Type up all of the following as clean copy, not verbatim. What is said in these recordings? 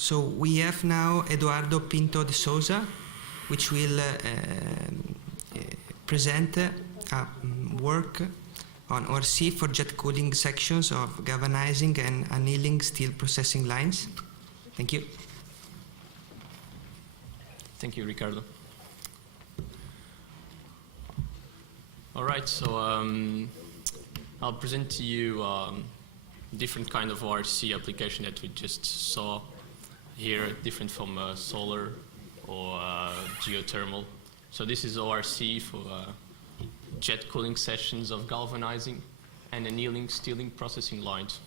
So we have now Eduardo Pinto de Sousa, which will present work on ORC for jet cooling sections of galvanizing and annealing steel processing lines. Thank you. Thank you, Ricardo. All right, so I'll present to you different kind of ORC application that we just saw here, different from solar or geothermal. So this is ORC for jet cooling sessions of galvanizing and annealing steeling processing lines.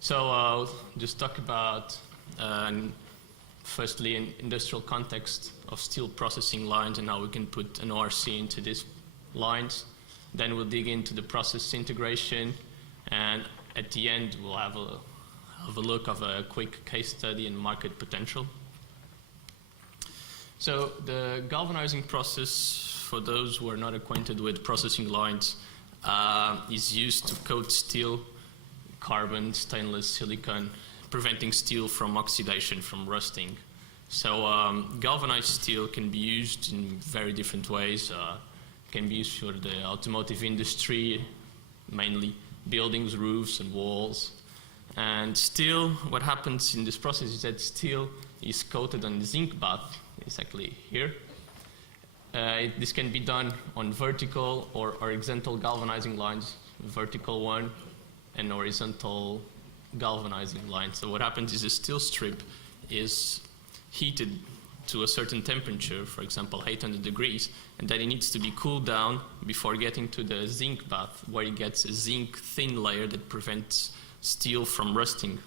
So I'll just talk about firstly an industrial context of steel processing lines and how we can put an ORC into these lines. Then we'll dig into the process integration, and at the end we'll have a look of a quick case study and market potential. So the galvanizing process, for those who are not acquainted with processing lines, is used to coat steel, carbon, stainless, silicon, preventing steel from oxidation, from rusting. So galvanized steel can be used in very different ways. Can be used for the automotive industry, mainly buildings, roofs, and walls. And steel, what happens in this process is that steel is coated on the zinc bath, exactly here. This can be done on vertical or horizontal galvanizing lines, vertical one and horizontal galvanizing line. So what happens is the steel strip is heated to a certain temperature, for example 800 degrees, and then it needs to be cooled down before getting to the zinc bath, where it gets a zinc thin layer that prevents steel from rusting.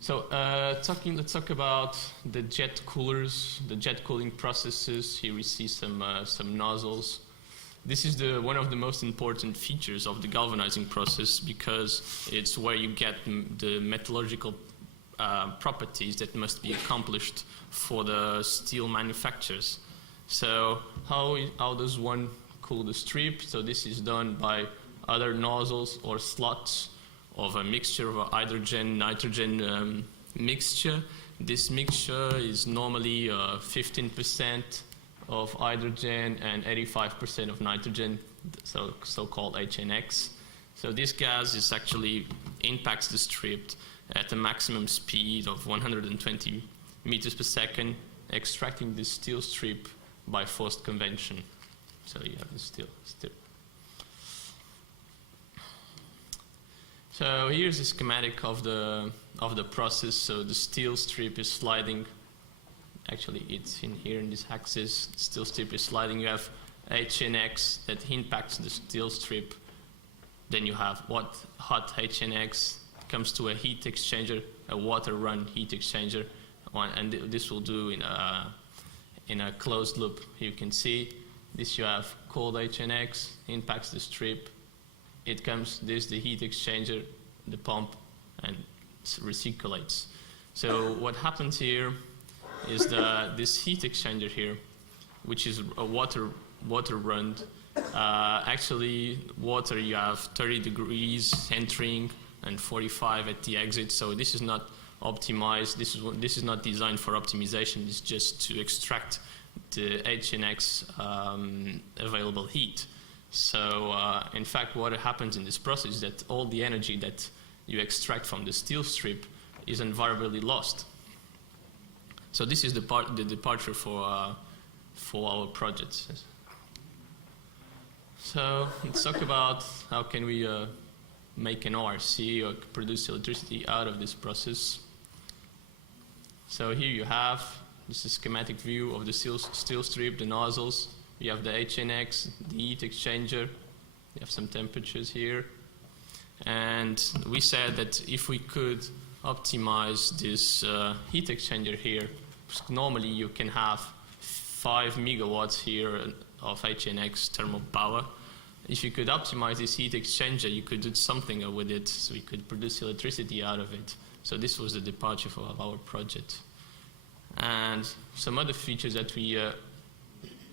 So let's talk about the jet coolers, the jet cooling processes. Here we see some nozzles. This is one of the most important features of the galvanizing process, because it's where you get the metallurgical properties that must be accomplished for the steel manufacturers. So how does one cool the strip? So this is done by other nozzles or slots of a mixture of a hydrogen, nitrogen mixture. This mixture is normally 15% of hydrogen and 85% of nitrogen, so-called HNX. So this gas is actually impacts the strip at a maximum speed of 120 meters per second, extracting the steel strip by forced convection. So you have the steel strip. So here's a schematic of the process. So the steel strip is sliding. Actually, it's in here in this axis. The steel strip is sliding. You have HNX that impacts the steel strip. Then you have hot HNX comes to a heat exchanger, a water-run heat exchanger, and this will do in a closed loop. You can see this. You have cold HNX impacts the strip. It comes the heat exchanger, the pump, and recirculates. So what happens here is this heat exchanger here, which is a water run. Actually, water, you have 30 degrees entering and 45 at the exit. So this is not optimized. This is not designed for optimization. It's just to extract the HNX available heat. So in fact, what happens in this process is that all the energy that you extract from the steel strip is invariably lost. So this is the departure for our projects. So let's talk about how can we make an ORC or produce electricity out of this process. So here you have this is a schematic view of the steel strip, the nozzles. You have the HNX, the heat exchanger. You have some temperatures here. And we said that if we could optimize this heat exchanger here, normally you can have 5 megawatts here of HNX thermal power. If you could optimize this heat exchanger, you could do something with it, so we could produce electricity out of it. So this was the departure for our project. And some other features that we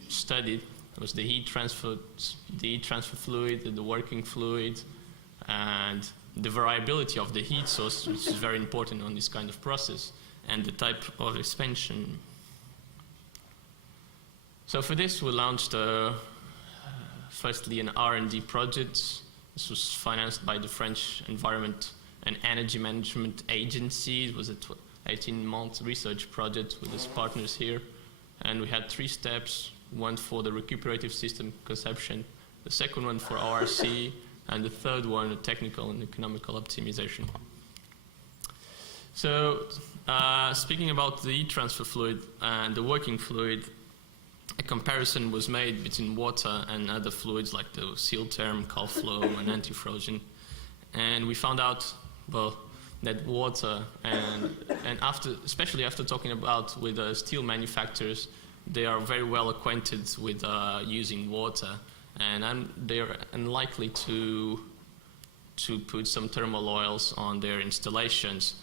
studied was the heat transfer fluid, the working fluid, and the variability of the heat source, which is very important on this kind of process, and the type of expansion. So for this, we launched firstly an R&D project. This was financed by the French Environment and Energy Management Agency. It was a 18-month research project with its partners here. And we had 3 steps, one for the recuperative system conception, the second one for ORC, and the third one, the technical and economical optimization. So, speaking about the heat transfer fluid and the working fluid, a comparison was made between water and other fluids like the seal term, cold flow, and anti-frozen. And we found out, well, that water and especially after talking about with steel manufacturers, they are very well acquainted with using water, and they are unlikely to put some thermal oils on their installations.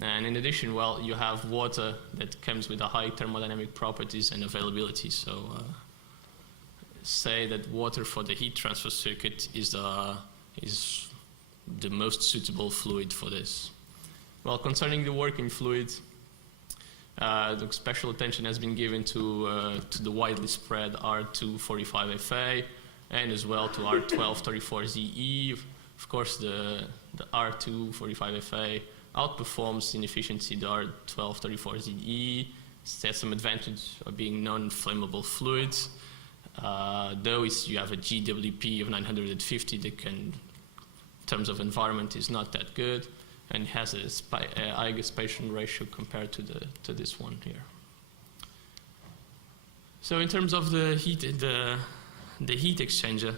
And in addition, well, you have water that comes with a high thermodynamic properties and availability. So say that water for the heat transfer circuit is the most suitable fluid for this. Well, concerning the working fluid, the special attention has been given to the widely spread R245FA and as well to R1234ZE. Of course, the R245FA outperforms in efficiency the R1234ZE. It has some advantage of being non-flammable fluids. Though you have a GWP of 950 that can, in terms of environment, is not that good, and has a Eigen-Speichern ratio compared to this one here. So in terms of the heat exchanger,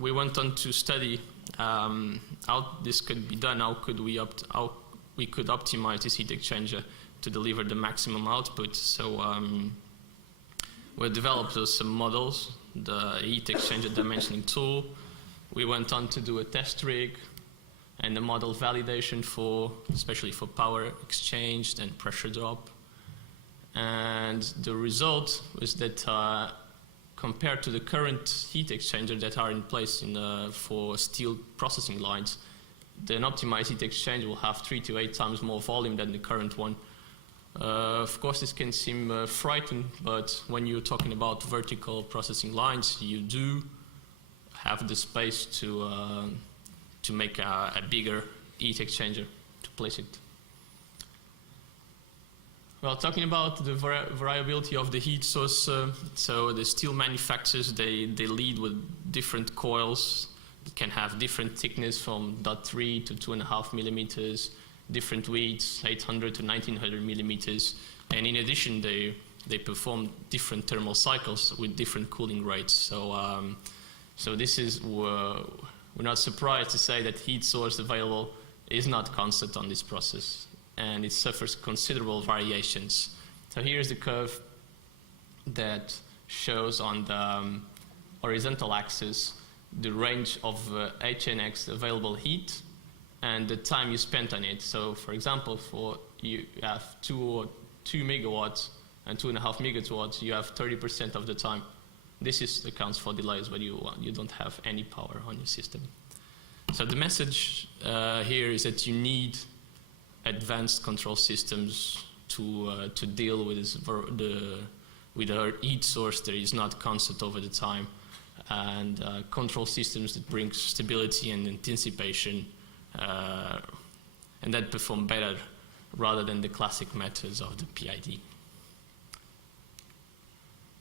we went on to study how this could be done. How we could optimize this heat exchanger to deliver the maximum output. So we developed some models, the heat exchanger dimensioning tool. We went on to do a test rig and the model validation especially for power exchange and pressure drop. And the result was that compared to the current heat exchanger that are in place for steel processing lines, an optimized heat exchanger will have 3 to 8 times more volume than the current one. Of course, this can seem frightening, but when you're talking about vertical processing lines, you do have the space to make a bigger heat exchanger to place it. Well, talking about the variability of the heat source, so the steel manufacturers, they lead with different coils. It can have different thickness from 0.3 to 2.5 millimeters, different widths, 800 to 1900 millimeters. And in addition, they perform different thermal cycles with different cooling rates. So this is, we're not surprised to say that heat source available is not constant on this process, and it suffers considerable variations. So here's the curve that shows on the horizontal axis the range of HNX available heat and the time you spent on it. So for example, you have 2 megawatts and 2.5 megawatts, you have 30% of the time. This accounts for delays when you don't have any power on your system. So the message here is that you need advanced control systems to deal with our heat source that is not constant over the time, and control systems that bring stability and anticipation, and that perform better rather than the classic methods of the PID.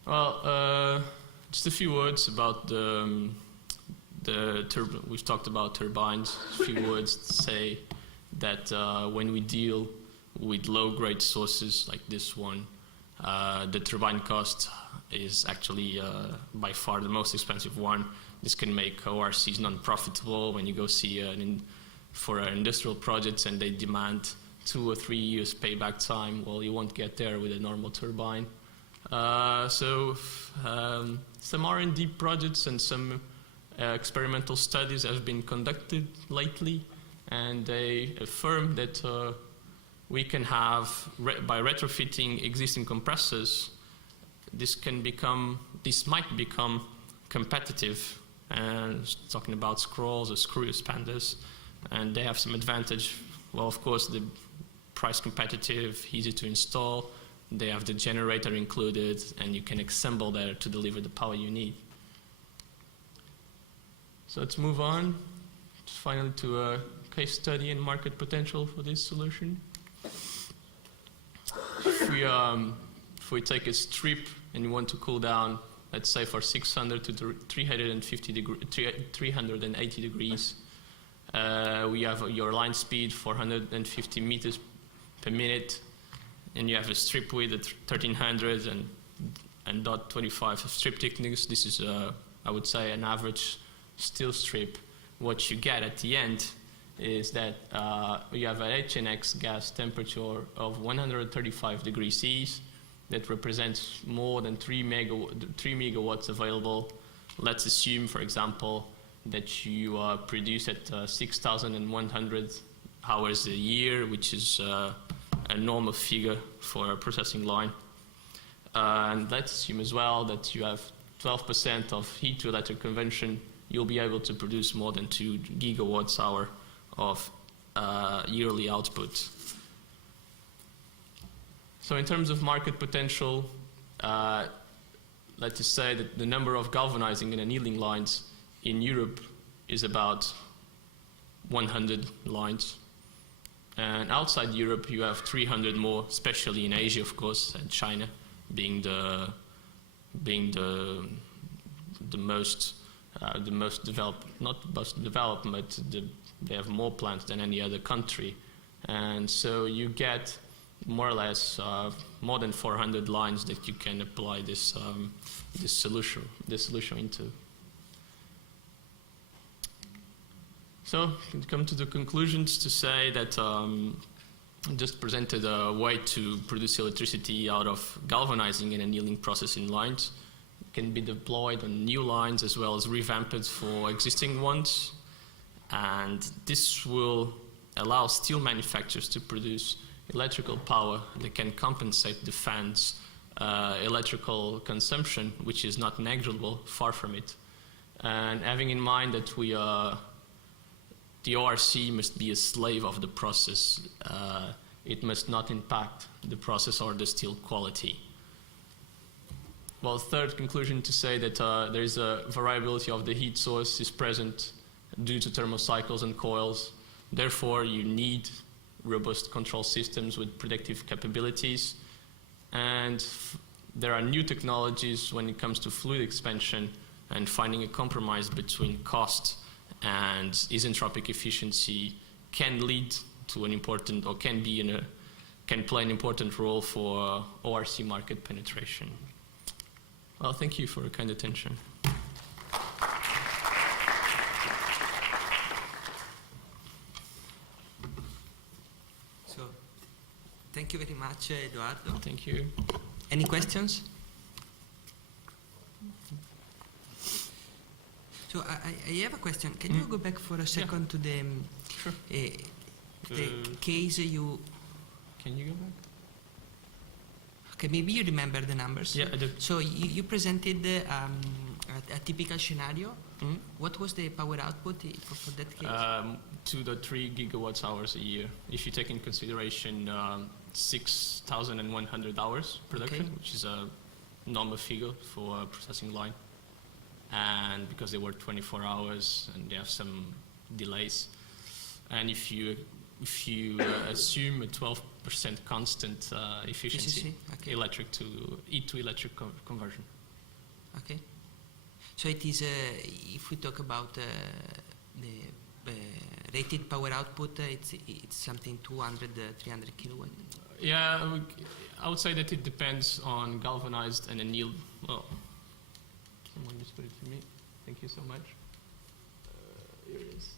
Well, just a few words about we've talked about turbines. A few words to say that when we deal with low-grade sources like this one, the turbine cost is actually by far the most expensive one. This can make ORCs non-profitable when you go see for industrial projects and they demand 2 or 3 years payback time. Well, you won't get there with a normal turbine. Some R&D projects and some experimental studies have been conducted lately, and they affirm that we can have, by retrofitting existing compressors, this might become competitive and talking about scrolls or screw expanders, and they have some advantage. Well, of course, the price competitive, easy to install. They have the generator included, and you can assemble there to deliver the power you need. So let's move on finally to a case study and market potential for this solution. If we take a strip and you want to cool down, let's say for 600 to 380 degrees, we have your line speed 450 meters per minute, and you have a strip width at 1300 and dot 25 strip thickness. This is, I would say, an average steel strip. What you get at the end is that you have an HNX gas temperature of 135 degrees C. That represents more than 3 megawatts available. Let's assume, for example, that you produce at 6,100 hours a year, which is a normal figure for a processing line. And let's assume as well that you have 12% of heat to electric conversion. You'll be able to produce more than 2 gigawatts hour of yearly output. So in terms of market potential, let's just say that the number of galvanizing and annealing lines in Europe is about 100 lines. And outside Europe, you have 300 more, especially in Asia, of course, and China being the most developed, not most developed, but they have more plants than any other country. And so you get more or less more than 400 lines that you can apply this solution into. So we come to the conclusions to say that just presented a way to produce electricity out of galvanizing and annealing processing lines. It can be deployed on new lines as well as revamped for existing ones. And this will allow steel manufacturers to produce electrical power that can compensate the fans' electrical consumption, which is not negligible, far from it. And having in mind that the ORC must be a slave of the process, it must not impact the process or the steel quality. Well, third conclusion to say that there is a variability of the heat source is present due to thermal cycles and coils. Therefore, you need robust control systems with predictive capabilities. And there are new technologies when it comes to fluid expansion, and finding a compromise between cost and isentropic efficiency can lead to an important, or can play an important role for ORC market penetration. Well, thank you for your kind attention. So, thank you very much, Eduardo. Thank you. Any questions? So I have a question. Can you go back for a second to the Sure. the case you? Can you go back? Okay, maybe you remember the numbers. Yeah, I do. So you presented a typical scenario. Mm-hmm. What was the power output for that case? 2 to 3 gigawatts hours a year. If you take in consideration 6,100 hours production, Okay. which is a normal figure for a processing line. And because they work 24 hours and they have some delays. And if you assume a 12% constant efficiency, okay. electric to electric conversion. Okay. So it is, if we talk about the rated power output, it's something 200, 300 kilowatt. Yeah, I would say that it depends on galvanized and annealed. Oh, someone just put it to me. Thank you so much. Here it is.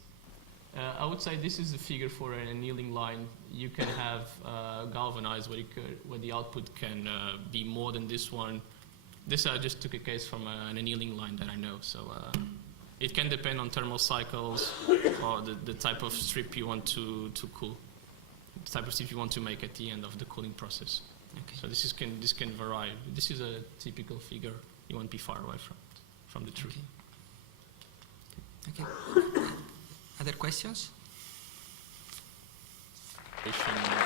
I would say this is the figure for an annealing line. You can have galvanized where the output can be more than this one. This I just took a case from an annealing line that I know. So it can depend on thermal cycles or the type of strip you want to cool, the type of strip you want to make at the end of the cooling process. Okay. So this can vary. This is a typical figure. You won't be far away from the truth. Okay. Other questions? Question